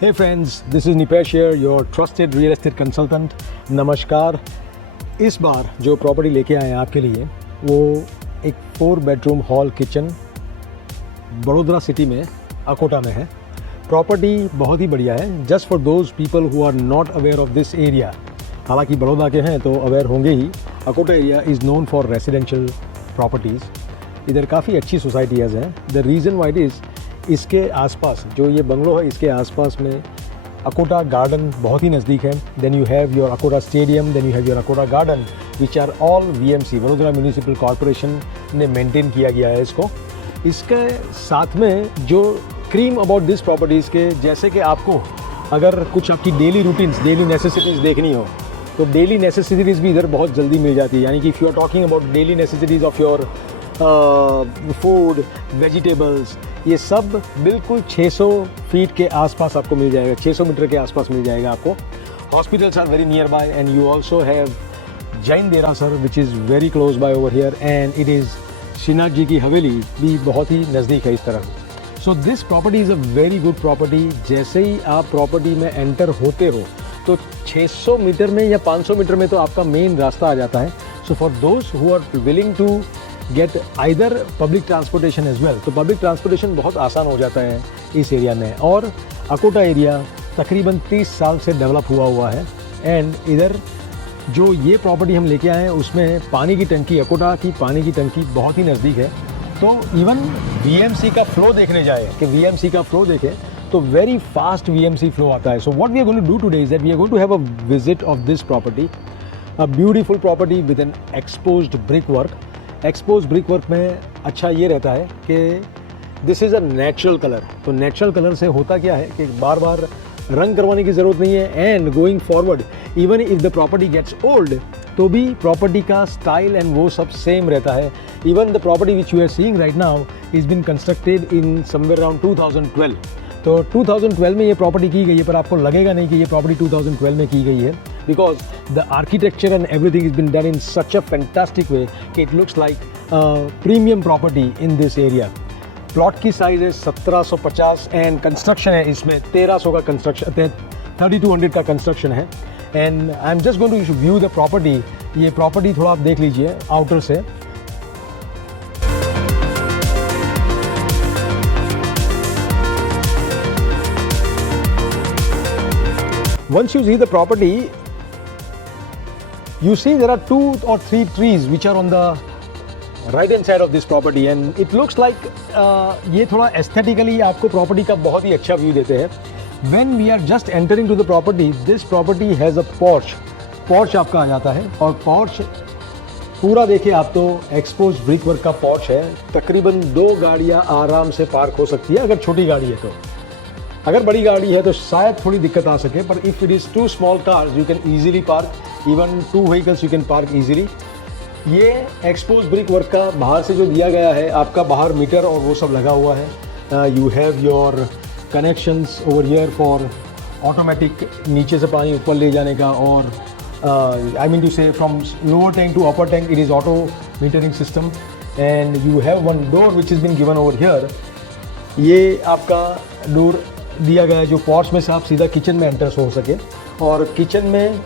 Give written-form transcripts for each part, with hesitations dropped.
Hey friends, this is Nipesh here, your trusted real estate consultant. नमस्कार। इस बार जो property लेके आए हैं आपके लिए वो एक 4 bedroom hall kitchen Vadodara city में अकोटा में है। प्रॉपर्टी बहुत ही बढ़िया है, just for those people who are not aware of this area. हालांकि बड़ौदा के हैं तो अवेयर होंगे ही। Akota area is known for residential properties. इधर काफ़ी अच्छी सोसाइटीज़ हैं। द रीज़न वाइट इज़ इसके आसपास जो ये बंगलो है इसके आसपास में अकोटा गार्डन बहुत ही नज़दीक है। Then you have your Akota stadium, then you have your Akota garden which are all VMC, Vadodara municipal corporation ने मेंटेन किया गया है इसको। इसके साथ में जो क्रीम अबाउट दिस प्रॉपर्टीज़ के, जैसे कि आपको अगर कुछ आपकी डेली रूटीन्स, डेली नेसेसिटीज़ देखनी हो तो डेली नेसेसिटीज़ भी इधर बहुत जल्दी मिल जाती है। यानी कि if you are talking about daily necessities of your food, vegetables, ये सब बिल्कुल 600 फीट के आसपास आपको मिल जाएगा, 600 मीटर के आसपास मिल जाएगा आपको। Hospitals are very near by and you also have Jain derasar which is very close by over here, and it is Shrinath ji की हवेली भी बहुत ही नज़दीक है इस तरफ। So this property is a very good property. जैसे ही आप प्रॉपर्टी में एंटर होते हो तो 600 मीटर में या 500 मीटर में तो आपका मेन रास्ता आ जाता है। So for those who are willing to get either public transportation as well, तो पब्लिक ट्रांसपोर्टेशन बहुत आसान हो जाता है इस एरिया में। और अकोटा एरिया तकरीबन 30 साल से डेवलप हुआ है। एंड इधर जो ये प्रॉपर्टी हम लेके आए हैं उसमें पानी की टंकी, अकोटा की पानी की टंकी बहुत ही नज़दीक है। तो इवन वीएमसी का फ्लो देखने जाए कि वीएमसी का फ्लो देखें तो वेरी फास्ट वीएमसी फ्लो आता है। So what we are going to do today is that we are going to have a visit of this property, a beautiful property with an exposed brick work. Expose brick work में अच्छा ये रहता है कि this is a natural colour. तो natural colour से होता क्या है कि बार बार रंग करवाने की ज़रूरत नहीं है। And going forward even if the property gets old तो भी प्रॉपर्टी का स्टाइल एंड वो सब सेम रहता है। Even the property which you are seeing right now is been constructed in somewhere around 2012। तो 2012 में ये प्रॉपर्टी की गई है, पर आपको लगेगा नहीं कि ये प्रॉपर्टी 2012 में की गई है, because the architecture and everything has been done in such a fantastic way कि it looks like a premium property in this area. Plot की साइज़ है 1750 एंड कंस्ट्रक्शन है इसमें 1300 का कंस्ट्रक्शन, 3200 का कंस्ट्रक्शन है। And I am just going to view the property. ये property थोड़ा आप देख लीजिए आउटर से। Once you see the property, you see there are 2 or 3 trees which are on the right hand side of this property and it looks like ये थोड़ा aesthetically आपको property का बहुत ही अच्छा व्यू देते हैं। When we are just entering to the property, this property has a porch. porch आपका आ जाता है और porch पूरा देखिए आप तो एक्सपोज ब्रिक वर्क का porch है। तकरीबन 2 गाड़ियाँ आराम से पार्क हो सकती है अगर छोटी गाड़ी है तो। अगर बड़ी गाड़ी है तो शायद थोड़ी दिक्कत आ सके, पर if it is 2 small cars you can easily park, even 2 vehicles you can park easily. ये एक्सपोज ब्रिक वर्क का बाहर से जो दिया गया है, आपका बाहर मीटर और वो सब लगा हुआ है। You have your connections over here for automatic नीचे से पानी ऊपर ले जाने का, और I mean to say from lower tank to upper tank it is auto metering system. And you have one door which is been given over here. ये आपका डोर दिया गया है जो पॉर्च में से आप सीधा किचन में एंटर हो सके। और किचन में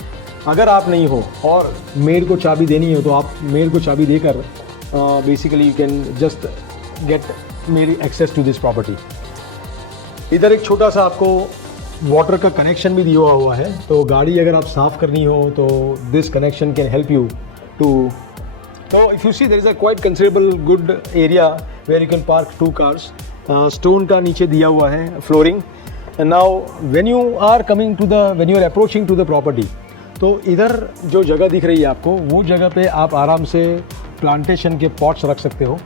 अगर आप नहीं हो और मेड को चाबी देनी हो तो आप मेड को चाबी देकर basically you can just get maid access to this property. इधर एक छोटा सा आपको वाटर का कनेक्शन भी दिया हुआ है, तो गाड़ी अगर आप साफ़ करनी हो तो this connection can help you too. तो if you see there is a quite considerable good area where you can park 2 cars. Stone का नीचे दिया हुआ है flooring. And now when you are approaching to the property तो इधर जो जगह दिख रही है आपको, वो जगह पे आप आराम से प्लांटेशन के पॉट्स रख सकते हो।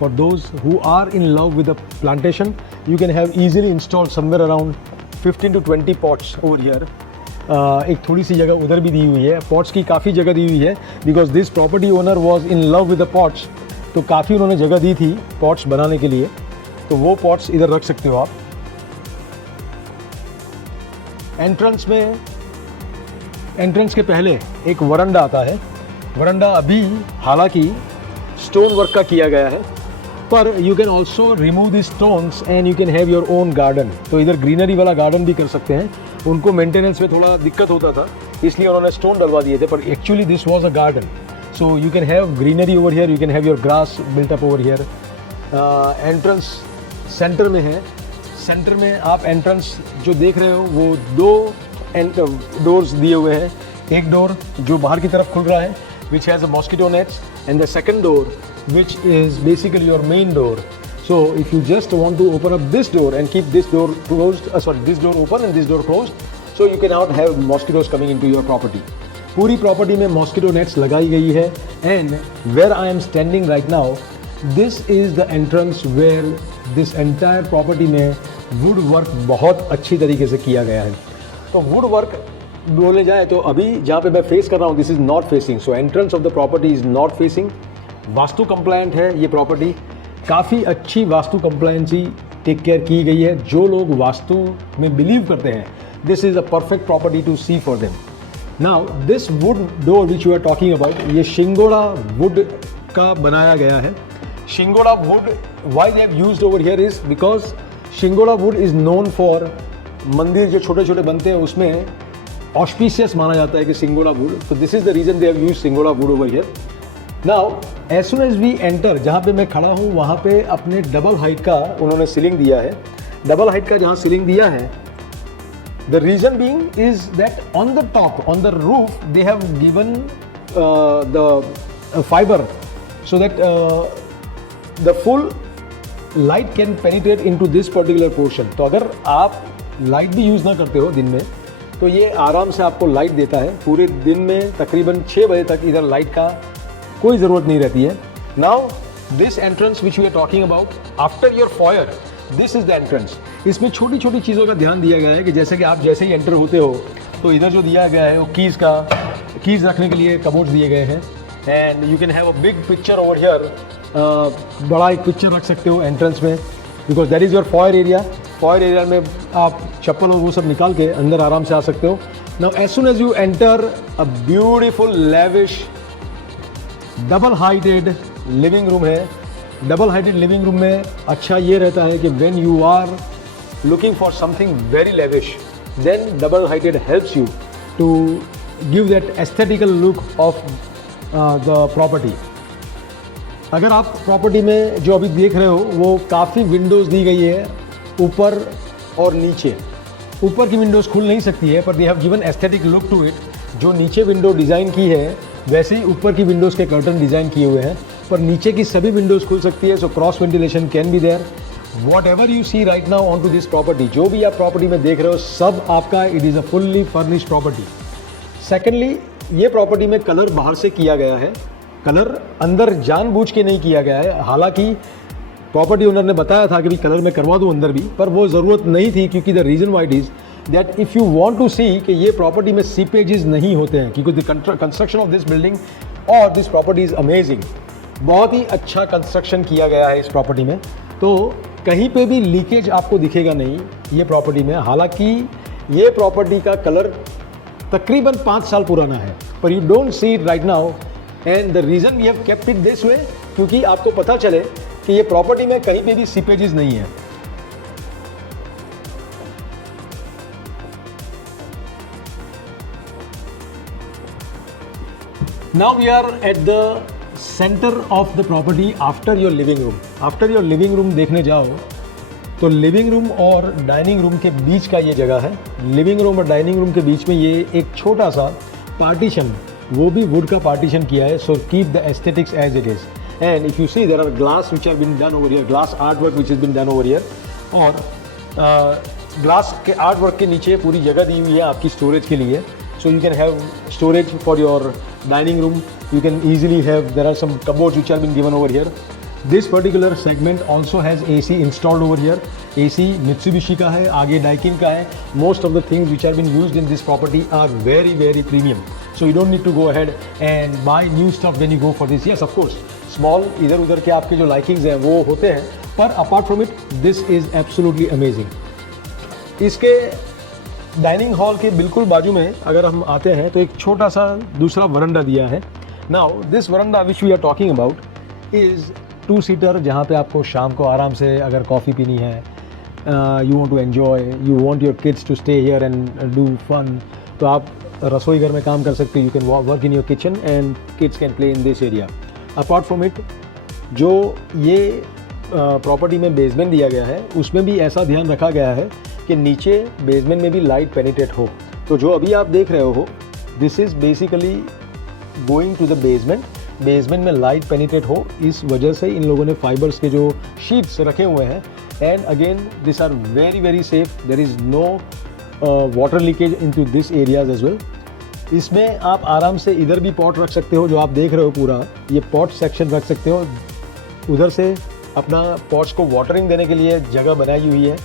For those who are in love with the plantation you can have easily install somewhere around 15 to 20 pots over here. एक थोड़ी सी जगह उधर भी दी हुई है, पॉट्स की काफ़ी जगह दी हुई है because this property owner was in love with the pots. तो काफ़ी उन्होंने जगह दी थी पॉट्स बनाने के लिए, तो वो पॉट्स इधर रख सकते हो आप। एंट्रेंस के पहले एक वरांडा आता है। वरांडा अभी हालांकि स्टोन वर्क का किया गया है, पर you can also remove this stones and you can have your own garden. तो इधर ग्रीनरी वाला गार्डन भी कर सकते हैं। उनको मेंटेनेंस में थोड़ा दिक्कत होता था, इसलिए उन्होंने स्टोन डलवा दिए थे, पर actually this was a garden. So you can have greenery over here, you can have your grass built up over here. Entrance centre में है। सेंटर में आप एंट्रेंस जो देख रहे हो वो दो डोर्स दिए हुए हैं। एक डोर जो बाहर की तरफ खुल रहा है which has a mosquito nets, and the second door which is basically your main door. So if you just want to open up this door and keep this door closed, this door open and this door closed, so you cannot have mosquitoes coming into your property. पूरी property में mosquito nets लगाई गई है। And where I am standing right now, this is the entrance where this entire property में wood work बहुत अच्छी तरीके से किया गया है। तो वुड वर्क बोले जाए तो अभी जहाँ पे मैं फेस कर रहा हूँ, this is north facing, so entrance of the property is north facing. Vastu compliant है ये प्रॉपर्टी, काफ़ी अच्छी वास्तु कंप्लायंसी टेक केयर की गई है। जो लोग वास्तु में बिलीव करते हैं, this is a perfect property to see for them. Now this wood door which you are talking about, ये शिंगोड़ा वुड का बनाया गया है। Shingoda wood why they have used over here is because shingoda wood is known for, मंदिर जो छोटे छोटे बनते हैं उसमें ऑस्पिशियस माना जाता है कि सिंगोड़ा वुड, तो this is the reason they have used singoda wood over here. Now as soon as we enter, जहाँ पे मैं खड़ा हूँ वहाँ पे अपने डबल हाइट का उन्होंने सीलिंग दिया है। डबल हाइट का जहाँ सीलिंग दिया है, the reason being is that on the top on the roof they have given the fibre so that the full light can penetrate into this particular portion. तो अगर आप light भी use ना करते हो दिन में, तो ये आराम से आपको लाइट देता है। पूरे दिन में तकरीबन 6 बजे तक इधर लाइट का कोई ज़रूरत नहीं रहती है। Now this entrance which we are talking about, after your foyer this is the entrance. इसमें छोटी छोटी चीज़ों का ध्यान दिया गया है कि जैसे कि आप जैसे ही एंटर होते हो तो इधर जो दिया गया है वो कीज़ रखने के लिए कबोर्ड्स दिए गए हैं। And you can have a big picture over here, बड़ा एक पिक्चर रख सकते हो एंट्रेंस में, because that is your foyer area. Foyer area में आप चप्पल और वो सब निकाल के अंदर आराम से आ सकते हो। Now as soon as you enter, a beautiful lavish double heighted living room है। डबल हाइटेड लिविंग रूम में अच्छा ये रहता है कि when you are looking for something very lavish, then double heighted helps you to give that aesthetical look of the property. अगर आप property में जो अभी देख रहे हो वो काफ़ी विंडोज़ दी गई है ऊपर और नीचे। ऊपर की विंडोज़ खुल नहीं सकती है, पर they have given aesthetic look to it. जो नीचे विंडो डिज़ाइन की है वैसे ही ऊपर की विंडोज़ के कर्टन डिज़ाइन किए हुए हैं, पर नीचे की सभी विंडोज़ खुल सकती है। So cross ventilation can be there. Whatever you see right now on to this property, जो भी आप प्रॉपर्टी में देख रहे हो सब आपका, it is a fully furnished property. Secondly, ये प्रॉपर्टी में कलर बाहर से किया गया है, कलर अंदर जानबूझ के नहीं किया गया है। हालांकि प्रॉपर्टी ओनर ने बताया था कि भी कलर में करवा दूँ अंदर भी, पर वो ज़रूरत नहीं थी, क्योंकि the reason why it is that if you want to see कि ये प्रॉपर्टी में सीपेजेस नहीं होते हैं, क्योंकि the construction of this building और दिस प्रॉपर्टी इज़ अमेजिंग। बहुत ही अच्छा कंस्ट्रक्शन किया गया है इस प्रॉपर्टी में, तो कहीं पे भी लीकेज आपको दिखेगा नहीं ये प्रॉपर्टी में। हालांकि ये प्रॉपर्टी का कलर तकरीबन 5 साल पुराना है, पर you don't see it right now. And the reason we have kept it this way, क्योंकि आपको पता चले कि ये प्रॉपर्टी में कहीं पे भी सीपेजेस नहीं है। Now we are at the centre of the property after your living room. After your living room देखने जाओ तो लिविंग रूम और डाइनिंग रूम के बीच का ये जगह है। लिविंग रूम और डाइनिंग रूम के बीच में ये एक छोटा सा पार्टीशन, वो भी वुड का पार्टीशन किया है। So keep the aesthetics as it is. And if you see, there are glass which have been done over here, glass artwork which has been done over here, और glass के artwork के नीचे पूरी जगह दी हुई है आपकी storage के लिए। So you can have storage for your dining room. You can easily have, there are some cupboards which have been given over here. This particular segment also has AC installed over here. AC Mitsubishi का है, आगे Daikin का है। Most of the things which have been used in this property are very, very premium. So you don't need to go ahead and buy new stuff when you go for this. Yes, of course. Small इधर उधर के आपके जो likings हैं वो होते हैं, पर apart from it this is absolutely amazing. इसके डाइनिंग हॉल के बिल्कुल बाजू में अगर हम आते हैं तो एक छोटा सा दूसरा वरंडा दिया है। Now this veranda which we are talking about is 2 seater जहाँ पे आपको शाम को आराम से अगर कॉफ़ी पीनी है, you want to enjoy, you want your kids to stay here and do fun, तो आप रसोई घर में काम कर सकते हो। You can work in your kitchen and kids can play in this area. Apart from it, जो ये प्रॉपर्टी में बेसमेंट दिया गया है उसमें भी ऐसा ध्यान रखा गया है कि नीचे बेसमेंट में भी लाइट पेनिट्रेट हो। तो जो अभी आप देख रहे हो, this is basically going to the basement. Basement में लाइट पेनिट्रेट हो, इस वजह से इन लोगों ने फाइबर्स के जो शीट्स रखे हुए हैं। And again this are very very safe, there is no water leakage into this areas as well. इसमें आप आराम से इधर भी पॉट रख सकते हो, जो आप देख रहे हो पूरा ये पॉट सेक्शन रख सकते हो। उधर से अपना पॉट्स को वाटरिंग देने के लिए जगह बनाई हुई है,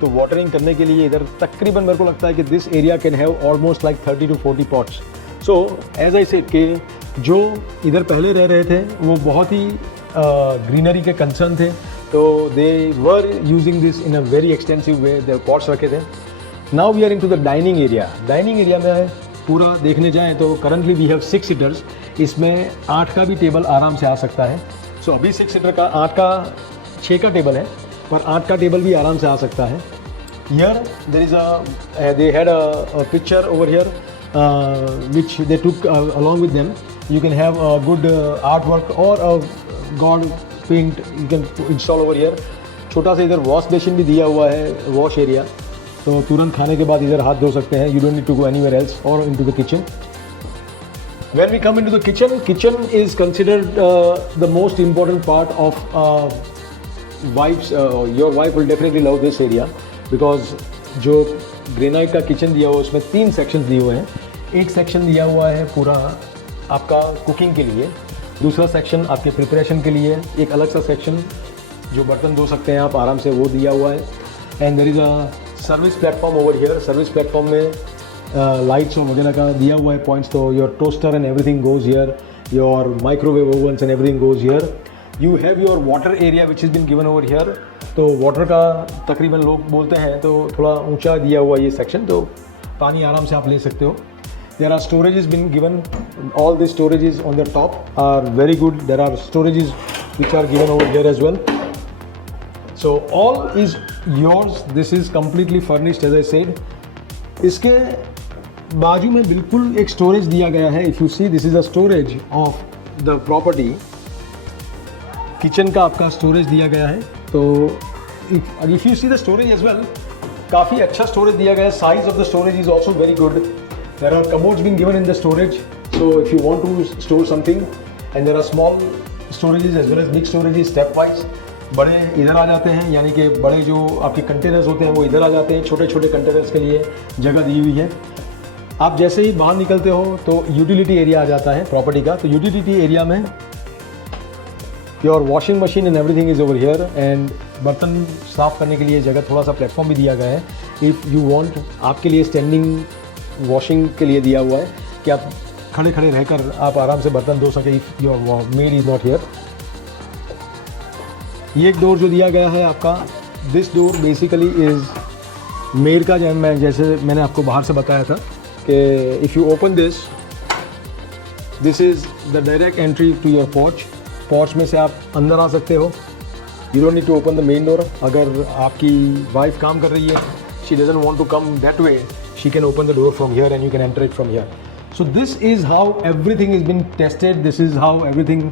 तो वाटरिंग करने के लिए इधर तकरीबन मेरे को लगता है कि this area can have almost like 30 to 40 pots. So as I said कि जो इधर पहले रह रहे थे वो बहुत ही ग्रीनरी के कंसर्न थे, तो they were using this in a very extensive way, there pots रखे थे। Now we are into the dining area. Dining area में पूरा देखने जाएँ तो करंटली वी हैव 6 सीटर्स। इसमें 8 का भी टेबल आराम से आ सकता है। सो अभी 6 सीटर का 8 का 6 का टेबल है, पर 8 का टेबल भी आराम से आ सकता है। Here there is they had a picture over here which they took along with them. You can have a good artwork or a god paint you can install over here. छोटा सा इधर wash basin भी दिया हुआ है, wash area, तो तुरंत खाने के बाद इधर हाथ धो सकते हैं। You don't need to go anywhere else or into the kitchen. When we come into the kitchen, kitchen is considered the most important part of wife's. Your wife will definitely love this area because जो granite का kitchen दिया हुआ है उसमें 3 sections दिए हुए हैं। एक सेक्शन दिया हुआ है पूरा आपका कुकिंग के लिए, दूसरा सेक्शन आपके प्रिपरेशन के लिए, एक अलग सा सेक्शन जो बर्तन धो सकते हैं आप आराम से, वो दिया हुआ है। And there is a service platform over here. Service platform में लाइट्स और वगैरह का दिया हुआ है पॉइंट्स, तो your toaster and everything goes here, your microwave ovens and everything goes here. You have your water area which is been given over here. तो water का तकरीबन लोग बोलते हैं तो थोड़ा ऊंचा दिया हुआ ये सेक्शन, तो पानी आराम से आप ले सकते हो। There are storages been given, all the storages on the top are very good. There are storages which are given over here as well. So all is yours, this is completely furnished as I said. इसके बाजू में बिल्कुल एक storage दिया गया है। If you see, this is a storage of the property. Kitchen का आपका स्टोरेज दिया गया है, तो if you see the storage as well, काफ़ी अच्छा स्टोरेज दिया गया है। Size of the storage is also very good. There are commodes being given in the storage, so if you want to store something, and there are small storages as well as big storages stepwise. बड़े इधर आ जाते हैं, यानी कि बड़े जो आपके containers होते हैं वो इधर आ जाते हैं। छोटे छोटे कंटेनर्स के लिए जगह दी हुई है। आप जैसे ही बाहर निकलते हो तो यूटिलिटी एरिया आ जाता है प्रॉपर्टी का। तो यूटिलिटी एरिया में your washing machine and everything is over here, and बर्तन साफ़ करने के लिए जगह, थोड़ा सा प्लेटफॉर्म भी दिया गया है। इफ़ यू वांट, आपके लिए स्टैंडिंग वॉशिंग के लिए दिया हुआ है कि आप खड़े खड़े रहकर आप आराम से बर्तन धो सके if your maid is not here. ये एक डोर जो दिया गया है आपका, this door basically is maid का, जैसे मैंने आपको बाहर से बताया था कि if you open this is the direct entry to your porch. Porch में से आप अंदर आ सकते हो। You don't need to open the main door. अगर आपकी वाइफ काम कर रही है, she doesn't want to come that way, she can open the door from here and you can enter it from here. So this is how everything is been tested, this is how everything,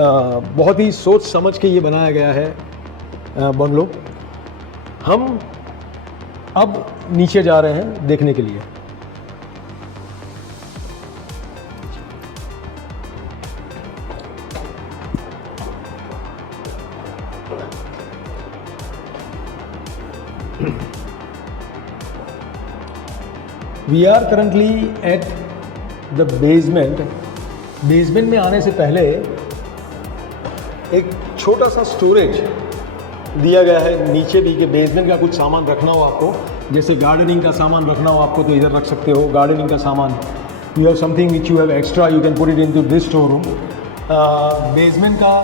बहुत ही सोच समझ के ये बनाया गया है bungalow. हम अब नीचे जा रहे हैं देखने के लिए। We are currently at the basement. Basement में आने से पहले एक छोटा सा स्टोरेज दिया गया है नीचे भी, कि बेसमेंट का कुछ सामान रखना हो आपको, जैसे गार्डनिंग का सामान रखना हो आपको तो इधर रख सकते हो। गार्डनिंग का सामान, you have something which you have extra, you can put it into this store room. Basement का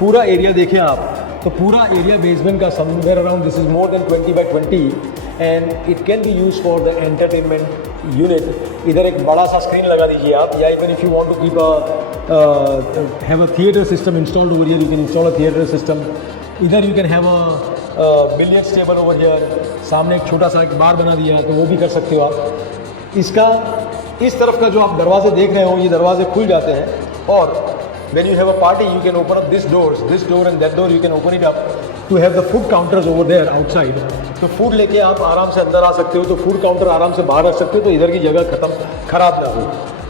पूरा एरिया देखें आप, तो पूरा एरिया बेसमेंट का somewhere around, this is more than 20 by 20, and it can be use for the entertainment unit. इधर एक बड़ा सा स्क्रीन लगा दीजिए आप, या even if you want to keep have a theatre system installed over here, you can install a theatre system. इधर you can have a billiards table over here, सामने एक छोटा सा एक बार बना दिया है तो वो भी कर सकते हो आप। इसका इस तरफ का जो आप दरवाजे देख रहे हो, ये दरवाजे खुल जाते हैं, और when you have a party you can open up this door and that door, you can open it up to have the food counters over there outside। तो फूड लेके आप आराम से अंदर आ सकते हो, तो फूड काउंटर आराम से बाहर रख सकते हो, तो इधर की जगह खराब ना हो।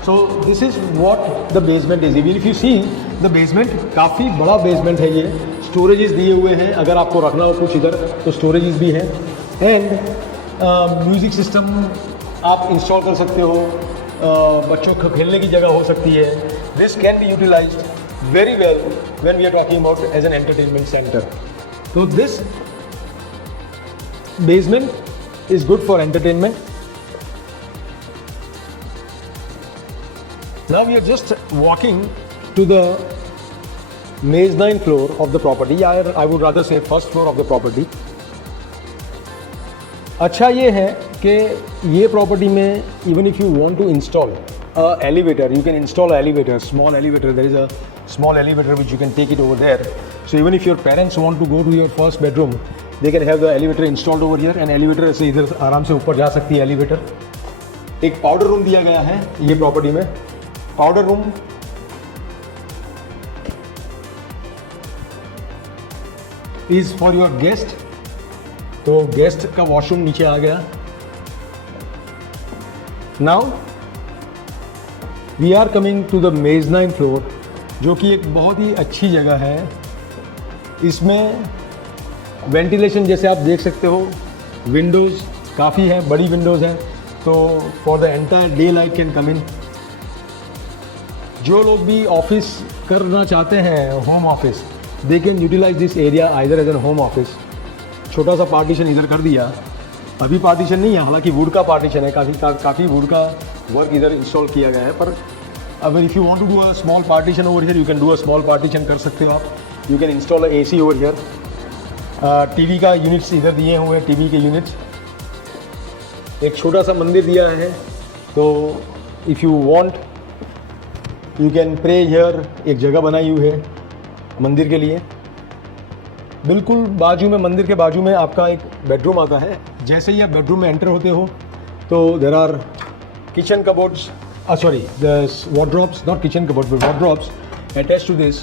सो this is what the basement is. Even if you see the basement, काफ़ी बड़ा बेसमेंट है ये। स्टोरेजेस दिए हुए हैं, अगर आपको रखना हो कुछ इधर तो स्टोरेजेस भी हैं, एंड म्यूज़िक सिस्टम आप इंस्टॉल कर सकते हो, बच्चों को खेलने की जगह हो सकती है। This can be utilised very well when we are talking about as an entertainment centre. तो दिस basement is good for entertainment. Now we are just walking to the mezzanine floor of the property, or I would rather say first floor of the property. अच्छा ये है कि ये property में even if you want to install a elevator, you can install an elevator, small elevator. There is a small elevator which you can take it over there. So even if your parents want to go to your first bedroom, they can have the elevator installed over here, and elevator ऐसे इधर आराम से ऊपर जा सकती है elevator। एक powder room दिया गया है ये प्रॉपर्टी में। Powder room is for your guest, तो गेस्ट का वॉशरूम नीचे आ गया। Now we are coming to the mezzanine floor, जो कि एक बहुत ही अच्छी जगह है। इसमें वेंटिलेशन जैसे आप देख सकते हो, विंडोज़ काफ़ी हैं, बड़ी विंडोज़ हैं, तो for the entire daylight can come in. जो लोग भी ऑफिस करना चाहते हैं, home office, they can utilise this area either as an home office. छोटा सा पार्टीशन इधर कर दिया, अभी पार्टीशन नहीं है, हालांकि वुड का पार्टीशन है, काफ़ी वुड का वर्क इधर इंस्टॉल किया गया है। पर अगर if you want to do a small partition over here, you can do a small partition कर सकते हो आप। You can install a AC over here. TV का यूनिट्स इधर दिए हुए हैं, टीवी के यूनिट्स। एक छोटा सा मंदिर दिया है, तो if you want you can pray here. एक जगह बनाई हुई है मंदिर के लिए। बिल्कुल बाजू में, मंदिर के बाजू में आपका एक बेडरूम आता है। जैसे ही आप बेडरूम में एंटर होते हो तो there are kitchen cupboards, the wardrobes, not kitchen cupboard but wardrobes attached to this,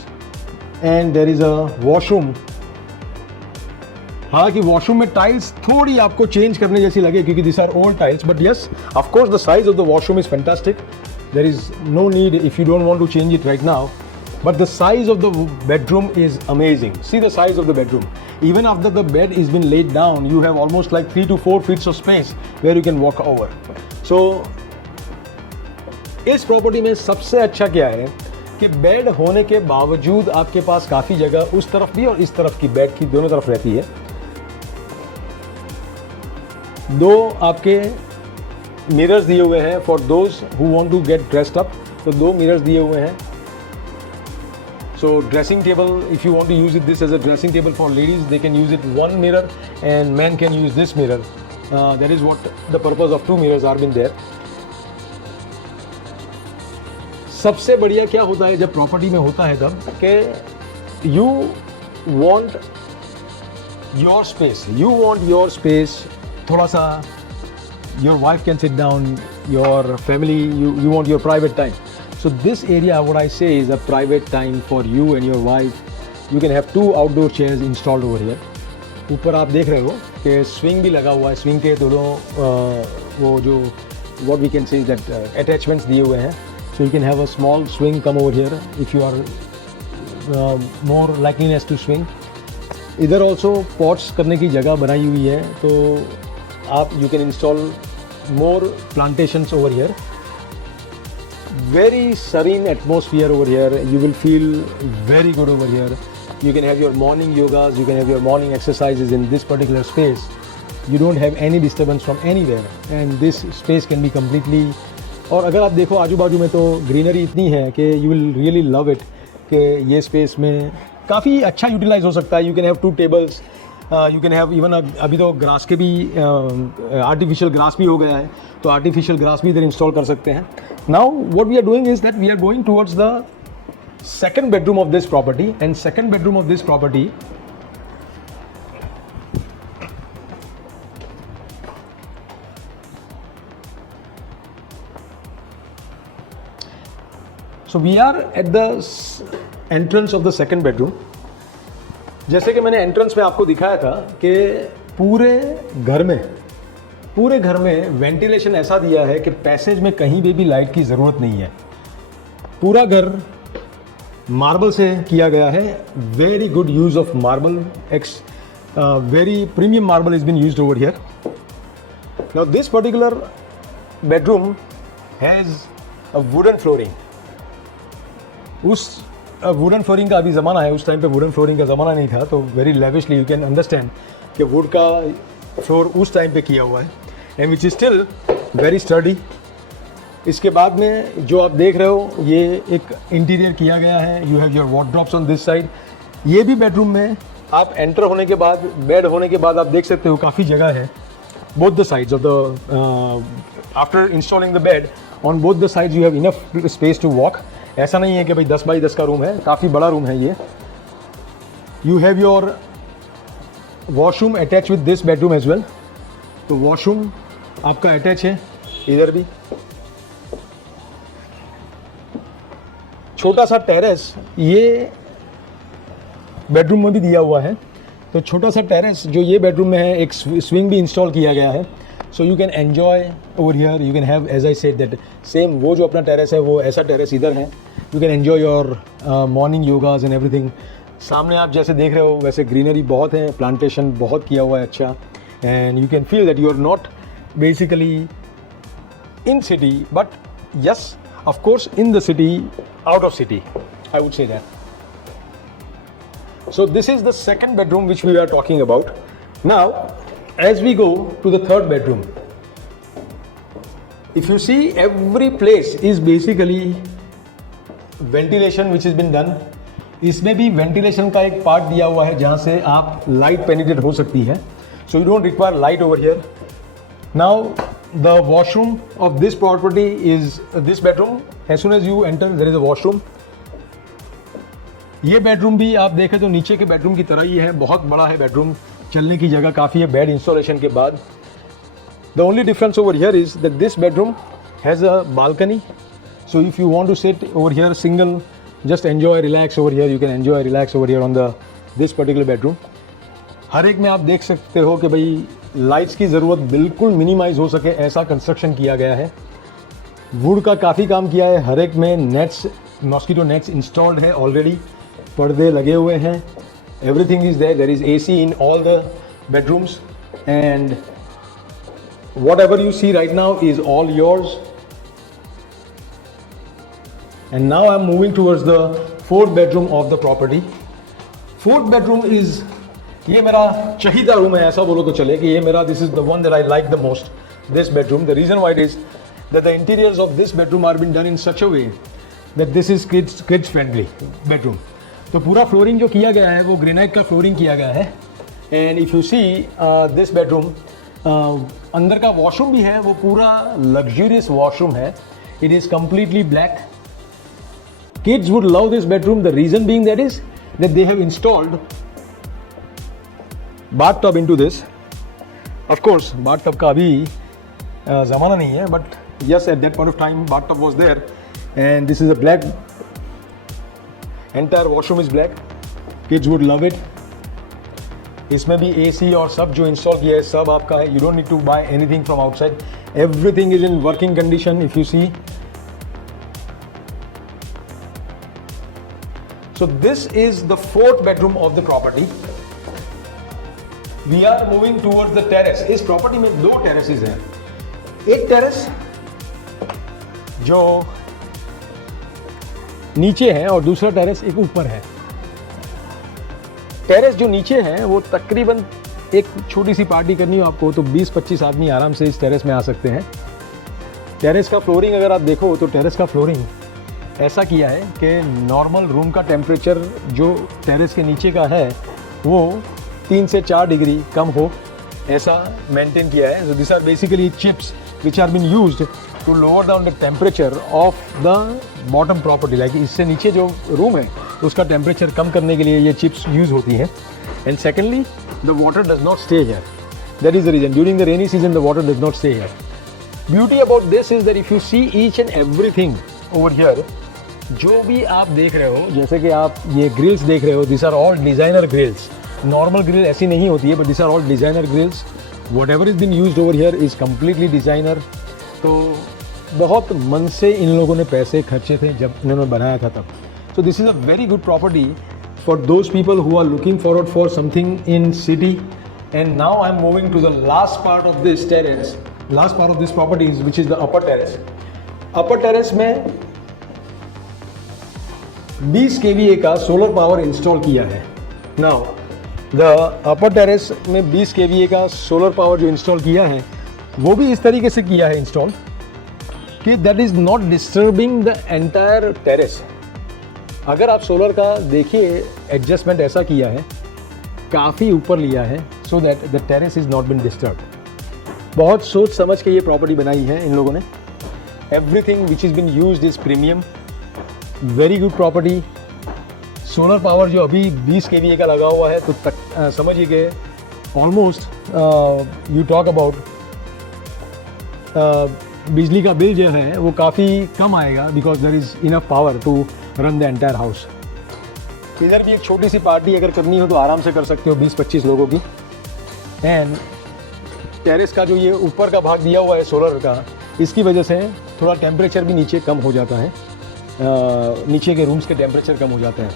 and there is a washroom। हालांकि वॉशरूम में टाइल्स थोड़ी आपको चेंज करने जैसी लगे क्योंकि this are old tiles, but yes of course the size of the washroom is fantastic. There is no need if you don't want to change it right now, but the size of the bedroom is amazing. See the size of the bedroom. Even after the bed is been laid down, you have almost like 3 to 4 feet of space where you can walk over. So इस property में सबसे अच्छा क्या है कि bed होने के बावजूद आपके पास काफ़ी जगह उस तरफ भी और इस तरफ की, बेड की दोनों तरफ रहती है। दो आपके मिरर्स दिए हुए हैं for those who want to get dressed up, तो दो मिरर्स दिए हुए हैं। So dressing table, if you want to use this as a dressing table for ladies, they can use it one mirror, and men can use this mirror. That is what the purpose of two mirrors are been there. सबसे बढ़िया क्या होता है जब property में होता है तब कि you want your space, थोड़ा सा your wife can sit down, your family, you want your private time. So this area, what I say, is a private time for you and your wife. You can have 2 outdoor chairs installed over here. ऊपर आप देख रहे हो कि swing भी लगा हुआ है। स्विंग के दोनों वो जो what we can say is that attachments दिए हुए हैं. So you can have a small swing come over here if you are more likeliness to swing. इधर also pots करने की जगह बनाई हुई है, तो आप you can install more plantations over here. Very serene atmosphere over here. You will feel very good over here. You can have your morning yogas, you can have your morning exercises in this particular space. You don't have any disturbance from anywhere, and this space can be completely. और अगर आप देखो आजू बाजू में तो greenery इतनी है कि you will really love it, कि ये स्पेस में काफ़ी अच्छा यूटिलाइज हो सकता है. You can have 2 tables, you can have even, अभी तो ग्रास के भी आर्टिफिशियल ग्रास भी हो गया है, तो आर्टिफिशियल ग्रास भी इधर इंस्टॉल कर सकते हैं. Now what we are doing is that we are going towards the second bedroom of this property. And second bedroom of this property, so we are at the entrance of the second bedroom. जैसे कि मैंने entrance में आपको दिखाया था कि पूरे घर में वेंटिलेशन ऐसा दिया है कि पैसेज में कहीं भी लाइट की ज़रूरत नहीं है. पूरा घर मार्बल से किया गया है. Very good use of marble. Very premium marble is been used over here. Now this particular bedroom has a wooden flooring. उस वुडन फ्लोरिंग का अभी ज़माना है, उस टाइम पे वुडन फ्लोरिंग का ज़माना नहीं था, तो very lavishly you can understand कि वुड का फ्लोर उस टाइम पे किया हुआ है, and which is still very study. इसके बाद में जो आप देख रहे हो ये एक इंटीरियर किया गया है. You have your wardrobes on this side. ये भी बेडरूम में आप एंटर होने के बाद, बेड होने के बाद आप देख सकते हो काफ़ी जगह है. Both the sides of the, after installing the bed on both the sides you have enough space to walk. ऐसा नहीं है कि भाई 10 बाई 10 का रूम है, काफ़ी बड़ा रूम है ये. You have your washroom attach with this bedroom as well. तो वॉशरूम आपका अटैच है इधर भी. छोटा सा टेरेस ये बेडरूम में भी दिया हुआ है. तो छोटा सा टेरेस जो ये बेडरूम में है, एक स्विंग भी इंस्टॉल किया गया है. So you can enjoy over here. You can have, as I said that same वो जो अपना टेरेस है वो ऐसा टेरेस इधर है. You can enjoy your morning yogas and everything. सामने आप जैसे देख रहे हो वैसे ग्रीनरी बहुत है, प्लांटेशन बहुत किया हुआ है अच्छा. And you can feel that you are not basically in city, but yes of course in the city, out of city, I would say that. So this is the second bedroom which we are talking about. Now, as we go to the third bedroom, if you see, every place is basically ventilation which has been done. इसमें भी ventilation का एक part दिया हुआ है जहाँ से आप light penetrate हो सकती है. So you don't require light over here. Now, the washroom of this property is this bedroom. As soon as you enter, there is a washroom. ये बेडरूम भी आप देखें तो नीचे के बेडरूम की तरह ही है. बहुत बड़ा है बेडरूम, चलने की जगह काफ़ी है बेड इंस्टॉलेशन के बाद. The only difference over here is that this bedroom has a balcony. So if you want to sit over here single, just enjoy, relax over here. You can enjoy, relax over here on this particular bedroom. हर एक में आप देख सकते हो कि भाई lights की ज़रूरत बिल्कुल मिनिमाइज हो सके ऐसा कंस्ट्रक्शन किया गया है. वुड का काफ़ी काम किया है. हर एक में नेट्स, मॉस्किटो नेट्स इंस्टॉल्ड है ऑलरेडी. पर्दे लगे हुए हैं. Everything is there. There is AC in all the bedrooms and whatever you see right now is all yours. And now I'm moving towards the fourth bedroom of the property. Fourth bedroom is, ये मेरा चहीदा room है ऐसा बोलो तो चले कि ये मेरा, this is the one that I like the most, this bedroom. The reason why it is that the interiors of this bedroom are been done in such a way that this is kids friendly bedroom. तो पूरा flooring जो किया गया है वो granite का flooring किया गया है. And if you see this bedroom, अंदर का वॉशरूम भी है वो पूरा लग्जूरियस वॉशरूम है. It is completely black. Kids would love this bedroom. The reason being that is that they have installed bathtub into this. Of course, bathtub का अभी ज़माना नहीं है, but yes, at that point of time, bathtub was there, and this is a black. Entire washroom is black. Kids would love it. इसमें भी AC और सब जो इंस्टॉल किया है सब आपका है. You don't need to buy anything from outside. Everything is in working condition. If you see. So this is the fourth bedroom of the property. We are moving towards the terrace. इस property में दो terraces हैं. एक terrace जो नीचे है और दूसरा टेरेस एक ऊपर है. टेरेस जो नीचे है वो तकरीबन एक छोटी सी पार्टी करनी हो आपको तो 20-25 आदमी आराम से इस टेरेस में आ सकते हैं. टेरेस का फ्लोरिंग अगर आप देखो तो टेरेस का फ्लोरिंग ऐसा किया है कि नॉर्मल रूम का टेम्परेचर जो टेरेस के नीचे का है वो 3 से 4 डिग्री कम हो ऐसा मेंटेन किया है. So these are basically chips which are been used to lower down the temperature of the bottom property. Like इससे नीचे जो रूम है उसका टेम्परेचर कम करने के लिए ये चिप्स यूज़ होती हैं. And secondly the water does not stay here. That is the reason. During the rainy season the water does not stay here. Beauty about this is that if you see each and everything over here, जो भी आप देख रहे हो, जैसे कि आप ये ग्रिल्स देख रहे हो, this are all designer grills. Normal grill ऐसी नहीं होती है, but this are all designer grills. Whatever is been used over here is completely designer. तो बहुत मन से इन लोगों ने पैसे खर्चे थे जब इन्होंने बनाया था तब. So this is a very good property for those people who are looking forward for something in city. And now I am moving to the last part of this terrace, last part of this properties which is the upper terrace. Upper terrace में 20 kVA का solar power install किया है. Now the upper terrace में 20 kVA का solar power जो install किया है वो भी इस तरीके से किया है इंस्टॉल कि that is not disturbing the entire terrace. अगर आप सोलर का देखिए एडजस्टमेंट ऐसा किया है, काफ़ी ऊपर लिया है सो that the terrace is not been disturb. बहुत सोच समझ के ये प्रॉपर्टी बनाई है इन लोगों ने. Everything which is bin used is premium. Very good property. Solar power जो अभी 20 kVA का लगा हुआ है तो समझिए कि ऑलमोस्ट यू टॉक अबाउट बिजली का बिल जो है वो काफ़ी कम आएगा because there is enough power to run the entire house. इधर भी एक छोटी सी पार्टी अगर करनी हो तो आराम से कर सकते हो 20-25 लोगों की. एंड टेरेस का जो ये ऊपर का भाग दिया हुआ है सोलर का, इसकी वजह से थोड़ा टेम्परेचर भी नीचे कम हो जाता है, नीचे के रूम्स के टेम्परेचर कम हो जाते हैं.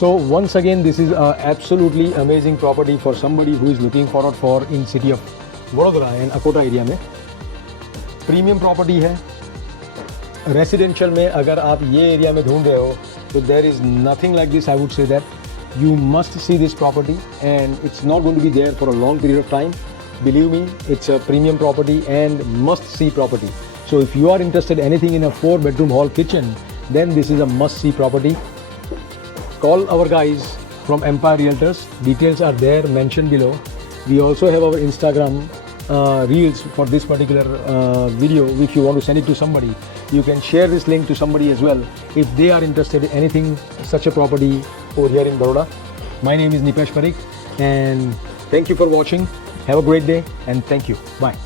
So once again this is absolutely amazing property for somebody who is looking forward for in city of Vadodara and Akota area में. प्रीमियम प्रॉपर्टी है. रेसिडेंशियल में अगर आप ये एरिया में ढूंढ रहे हो तो there is nothing like this. I would say that you must see this property and it's not going to be there for a long period of time. Believe me, it's a premium property and must-see property. So if you are interested anything in a 4-bedroom hall kitchen, then this is a must-see property. Call our guys from Empire Realtors. Details are there mentioned below. We also have our Instagram reels for this particular video. If you want to send it to somebody, you can share this link to somebody as well if they are interested in anything such a property over here in Baroda. My name is Nipesh Parikh and thank you for watching. Have a great day and thank you. Bye.